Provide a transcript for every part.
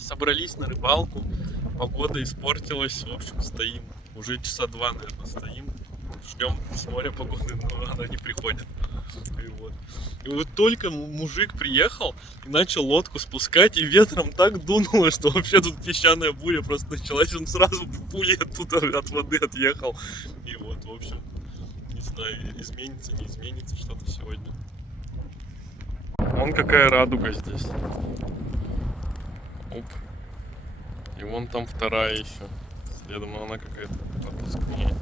Собрались на рыбалку, погода испортилась, в общем, стоим. Уже часа два, наверное, стоим. Ждем с моря погоды, но она не приходит. И вот только мужик приехал и начал лодку спускать, и ветром так дунуло, что вообще тут песчаная буря просто началась. Он сразу пулей оттуда от воды отъехал. И вот, в общем, не знаю, изменится, не изменится что-то сегодня. Вон какая радуга здесь. Оп. И вон там вторая еще. Следом, но она какая-то потускнее.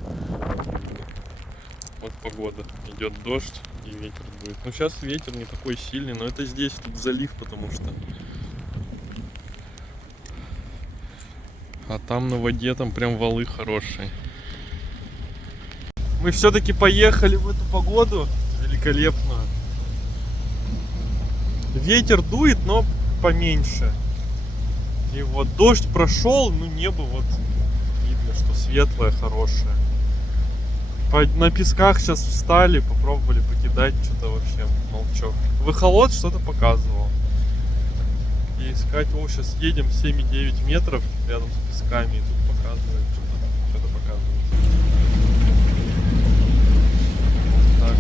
Вот погода. Идет дождь и ветер будет. Ну сейчас ветер не такой сильный, но это здесь тут залив, потому что. А там на воде там прям валы хорошие. Мы все-таки поехали в эту погоду великолепную. Ветер дует, но поменьше. И вот дождь прошел, ну небо вот видно, что светлое, хорошее. На песках сейчас встали, попробовали покидать, что-то вообще молчок. Выхолод что-то показывал. И искать, сейчас едем 7,9 метров рядом с песками, и тут показывает, что-то показывает. Вот так.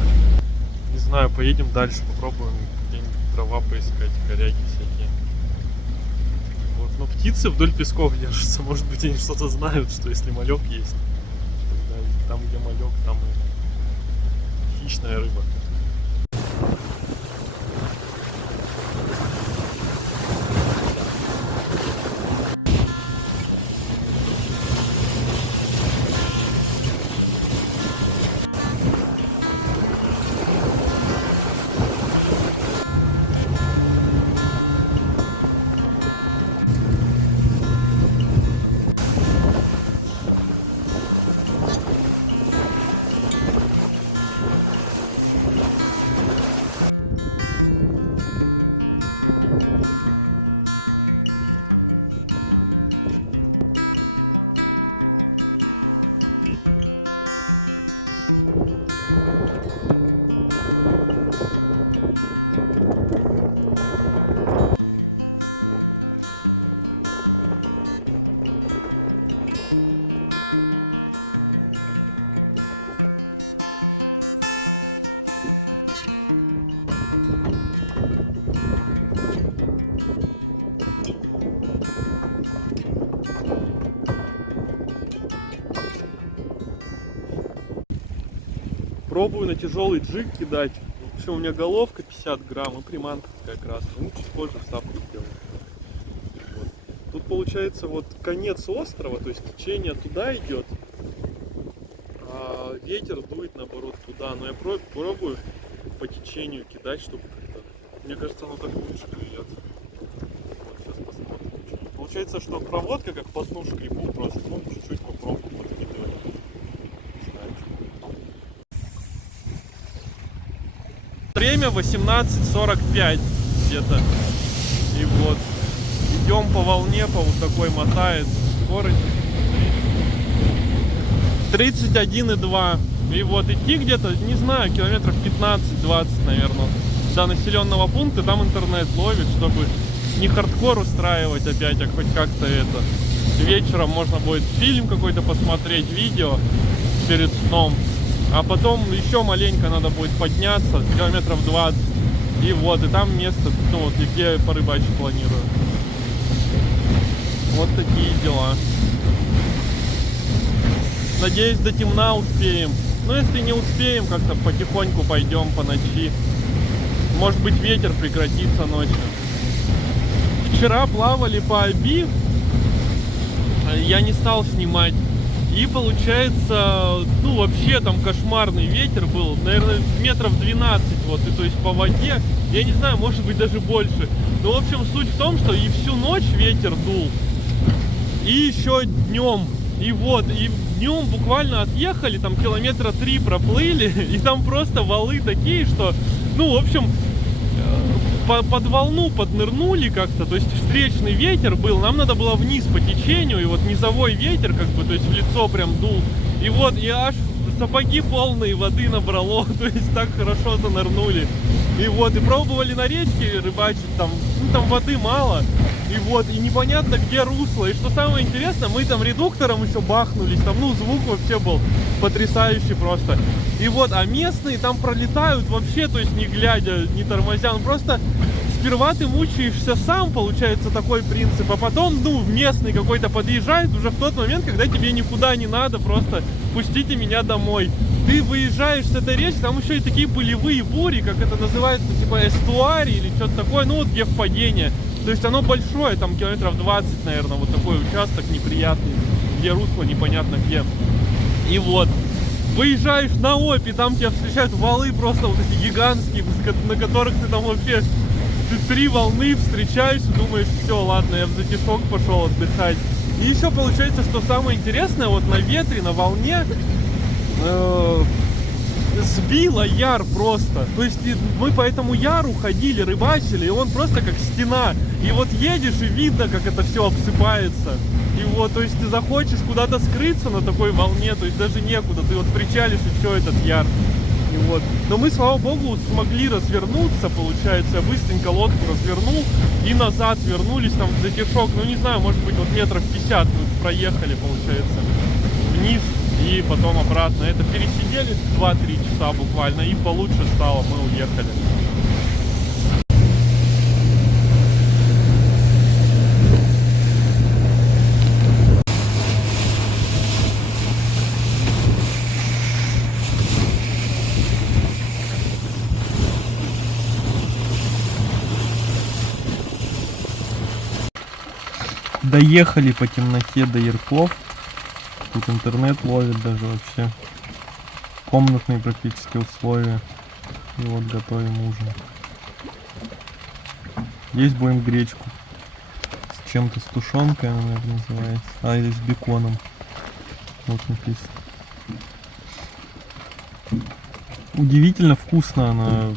Не знаю, поедем дальше, попробуем где-нибудь трава поискать, коряги всякие. Вот. Но птицы вдоль песков держатся, может быть они что-то знают, что если малек есть. Там, где малек, там и хищная рыба. Пробую на тяжелый джиг кидать. В общем, у меня головка 50 грамм и приманка как раз. Ну, чуть позже вставку сделаю. Вот. Тут получается вот конец острова, то есть течение туда идет, а ветер дует наоборот туда. Но я пробую по течению кидать, чтобы как-то... Мне кажется, оно так лучше клюет. Вот, сейчас посмотрим. Получается, что проводка как по дну шкребу просто. Ну, чуть-чуть попробую подкидывать. Время 18:45 где-то. И вот идем по волне, по вот такой мотает. Скорость 31,2. И вот идти где-то, не знаю, километров 15-20, наверное, до населенного пункта. Там интернет ловит, чтобы не хардкор устраивать опять, а хоть как-то это. Вечером можно будет фильм какой-то посмотреть, видео перед сном. А потом еще маленько надо будет подняться, километров 20. И вот, и там место, ну вот, где я порыбачить планирую. Вот такие дела. Надеюсь, до темна успеем. Но если не успеем, как-то потихоньку пойдем по ночи. Может быть, ветер прекратится ночью. Вчера плавали по Оби. Я не стал снимать. И получается, ну вообще там кошмарный ветер был, наверное, метров 12 вот, и то есть по воде, я не знаю, может быть даже больше. Но в общем суть в том, что и всю ночь ветер дул, и еще днем, и вот, и днем буквально отъехали, там километра 3 проплыли, и там просто валы такие, что, ну в общем... под волну поднырнули как-то, то есть встречный ветер был, нам надо было вниз по течению, и вот низовой ветер как бы, то есть в лицо прям дул, и вот, и аж сапоги полные воды набрало, то есть так хорошо занырнули, и вот, и пробовали на речке рыбачить, там, ну там воды мало, И вот, и непонятно, где русло. И что самое интересное, мы там редуктором еще бахнулись. Там, ну, звук вообще был потрясающий просто. И вот, а местные там пролетают вообще, то есть не глядя, не тормозя. Ну, просто сперва ты мучаешься сам, получается такой принцип. А потом, ну, местный какой-то подъезжает уже в тот момент, когда тебе никуда не надо. Просто пустите меня домой. Ты выезжаешь с этой речки, там еще и такие пылевые бури, как это называется, типа эстуарий или что-то такое, ну вот где впадение. То есть оно большое, там километров 20, наверное, вот такой участок неприятный, где русло непонятно где. И вот, выезжаешь на Опи, там тебя встречают валы просто вот эти гигантские, на которых ты там вообще 3 волны встречаешь и думаешь, все, ладно, я в затишок пошел отдыхать. И еще получается, что самое интересное, вот на ветре, на волне сбило яр просто. То есть мы по этому яру ходили, рыбачили, и он просто как стена. И вот едешь, и видно, как это все обсыпается. И вот, то есть ты захочешь куда-то скрыться на такой волне, то есть даже некуда. Ты вот причалишь, и все, этот яр. И вот. Но мы, слава богу, смогли развернуться, получается. Я быстренько лодку развернул и назад вернулись там в затишок. Ну, не знаю, может быть, вот метров 50 мы проехали, получается, вниз. И потом обратно. Это пересидели 2-3 часа буквально, и получше стало, мы уехали. Доехали по темноте до Ярков. Тут интернет ловит даже вообще. Комнатные практически условия. И вот готовим ужин. Здесь будем гречку. С чем-то, с тушенкой она, наверное, называется. А, или с беконом. Вот написано. Удивительно вкусно она,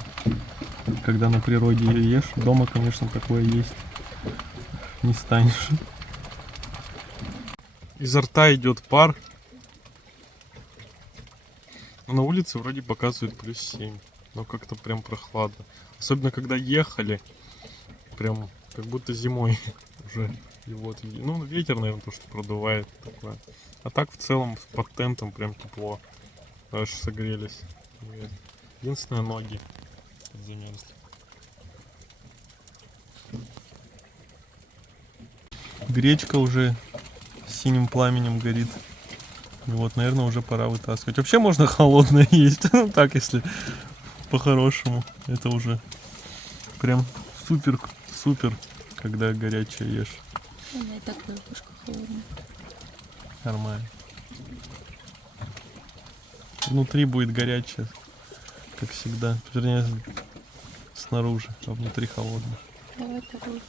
когда на природе ее ешь. Дома, конечно, такое есть не станешь. Изо рта идет пар. На улице вроде показывает +7. Но как-то прям прохладно. Особенно когда ехали. Прям как будто зимой уже. И вот, ну, ветер, наверное, то, что продувает такое. А так в целом под тентом прям тепло. Аж согрелись. Единственное, ноги замерзли. Гречка уже синим пламенем горит. Вот, наверное, уже пора вытаскивать. Вообще можно холодное есть. Так, если по-хорошему. Это уже прям супер, когда горячее ешь. Она и так немножко холодная. Нормально. Внутри будет горячее, как всегда. Вернее, снаружи, а внутри холодно. Давай второй.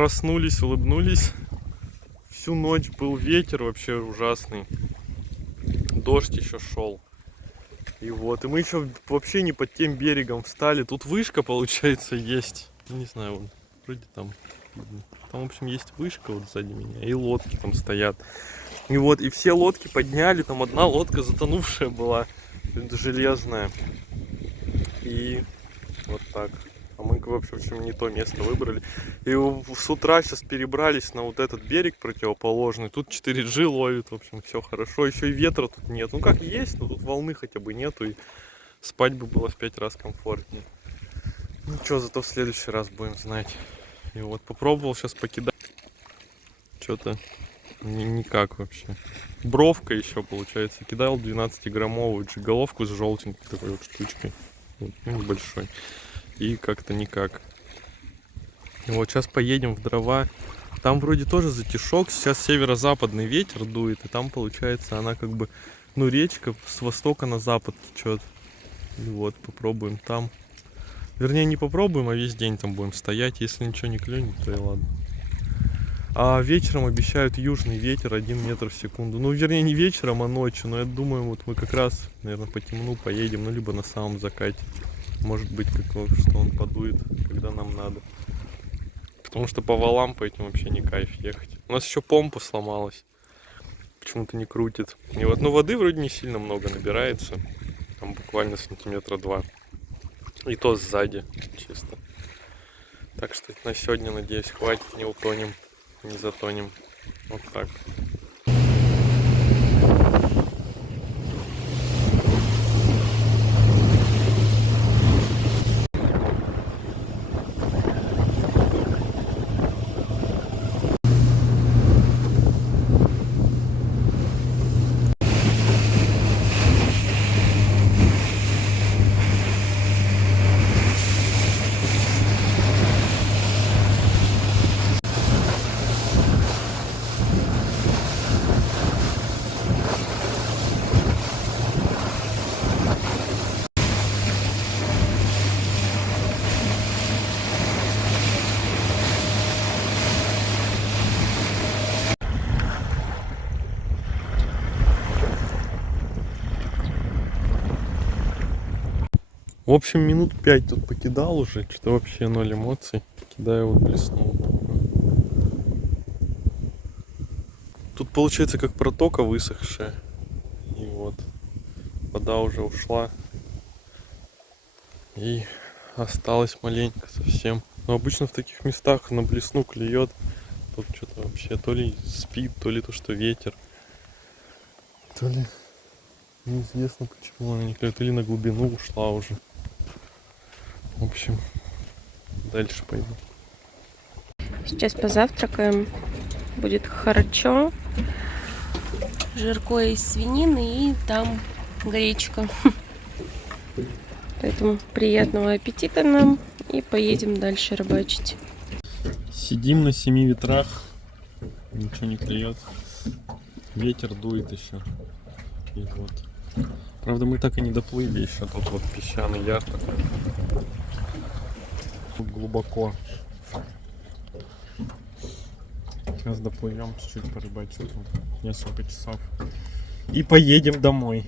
проснулись, улыбнулись. Всю ночь был ветер вообще ужасный. Дождь еще шел. И вот, и мы еще вообще не под тем берегом встали. Тут вышка, получается, есть. Не знаю, вон, вроде там. Там, в общем, есть вышка вот сзади меня. И лодки там стоят. И вот, и все лодки подняли. Там одна лодка затонувшая была. Железная. И вот так. А мы, в общем, не то место выбрали. И с утра сейчас перебрались на вот этот берег противоположный. Тут 4G ловит, в общем, все хорошо. Еще и ветра тут нет. Ну как есть, но тут волны хотя бы нету. И спать бы было в 5 раз комфортнее. Ничего, зато в следующий раз будем знать. И вот попробовал сейчас покидать. Что-то никак вообще. Бровка еще получается. Кидал 12-граммовую джиголовку с желтенькой такой вот штучкой. Вот, ну, небольшой. И как-то никак. И вот сейчас поедем в дрова. Там вроде тоже затишок. Сейчас северо-западный ветер дует. И там получается она как бы, ну, речка с востока на запад течет. И вот попробуем там. Вернее, не попробуем, а весь день там будем стоять. Если ничего не клюнет, то и ладно. А вечером обещают южный ветер 1 метр в секунду. Ну, вернее, не вечером, а ночью. Но я думаю, вот мы как раз, наверное, по темну поедем. Ну, либо на самом закате. Может быть, что он подует, когда нам надо. Потому что по валам по этим вообще не кайф ехать. У нас еще помпа сломалась. Почему-то не крутит. И вот, ну, воды вроде не сильно много набирается. Там буквально сантиметра 2. И то сзади чисто. Так что на сегодня, надеюсь, хватит. Не утонем, не затонем. Вот так. В общем, минут 5 тут покидал уже, что-то вообще 0 эмоций. Кидаю, вот блеснул. Тут получается как протока высохшая. И вот вода уже ушла. И осталось маленько совсем. Но обычно в таких местах на блесну клюет. Тут что-то вообще то ли спит, то ли то, что ветер. То ли неизвестно почему она не клюет. Или на глубину ушла уже. В общем, дальше пойду. Сейчас позавтракаем. Будет харчо, жаркое из свинины и там гречка. Поэтому приятного аппетита нам и поедем дальше рыбачить. Сидим на 7 ветрах, ничего не клюет. Ветер дует еще. И вот. Правда, мы так и не доплыли еще. Тут вот песчаный яр такой. Тут глубоко. Сейчас доплывем, чуть-чуть порыбачим. Несколько часов. И поедем домой.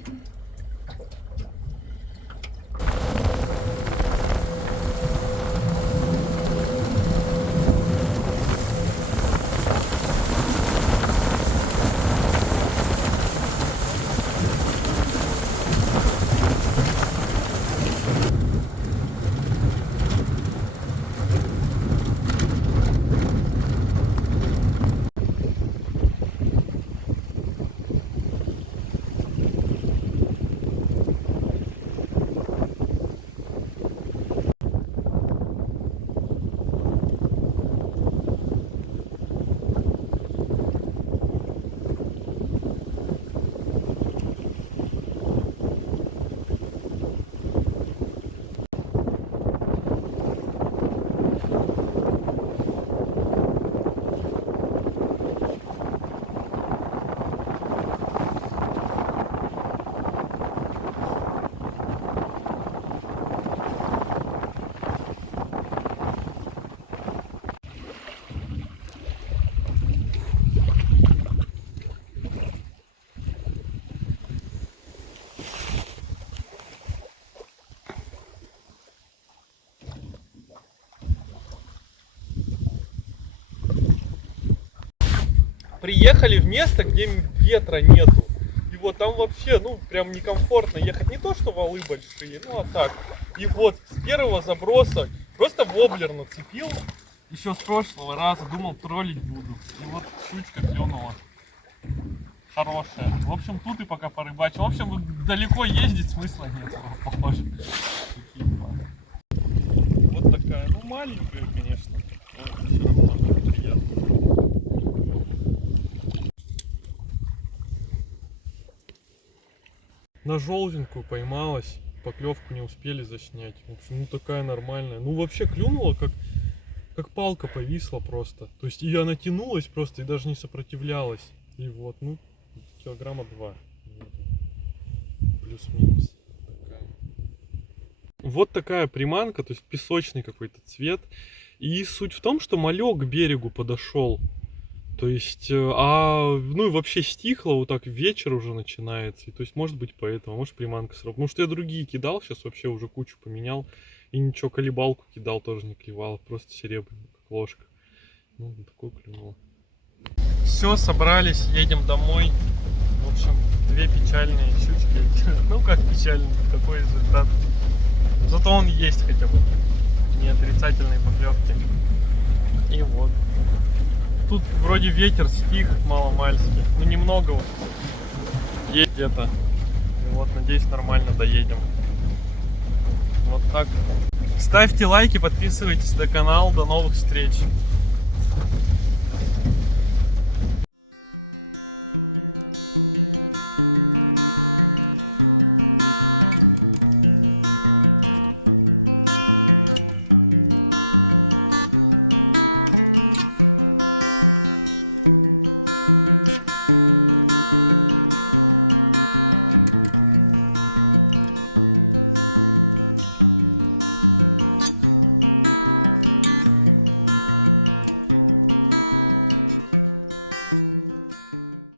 приехали в место, где ветра нету. И вот там вообще, ну, прям некомфортно ехать. Не то, что валы большие, ну, а так. И вот с первого заброса просто воблер нацепил. Еще с прошлого раза думал, троллить буду. И вот щучка клюнула. Хорошая. В общем, тут и пока порыбачил. В общем, далеко ездить смысла нет, похоже. Такие планы. Вот такая, ну, маленькая, конечно. Но все равно приятно. На желтенькую поймалась. Поклевку не успели заснять. В общем, ну такая нормальная. Ну вообще клюнула, как палка повисла просто. То есть и она тянулась просто и даже не сопротивлялась. И вот, ну, килограмма 2. Плюс-минус такая. Вот такая приманка, то есть песочный какой-то цвет. И суть в том, что малек к берегу подошел. То есть, ну и вообще стихло, вот так вечер уже начинается. И, то есть, может быть поэтому, может приманка сработала. Потому что я другие кидал, сейчас вообще уже кучу поменял. И ничего, колебалку кидал, тоже не клевал, просто серебряную, как ложка. Ну, такой клюнул. Все, собрались, едем домой. В общем, 2 печальные щучки. Ну как печальный, такой результат. Зато он есть хотя бы. Не отрицательные поклевки. И вот. Тут вроде ветер стих маломальски. Ну немного вот. Есть где-то. И вот, надеюсь, нормально доедем. Вот так. Ставьте лайки, подписывайтесь на канал. До новых встреч.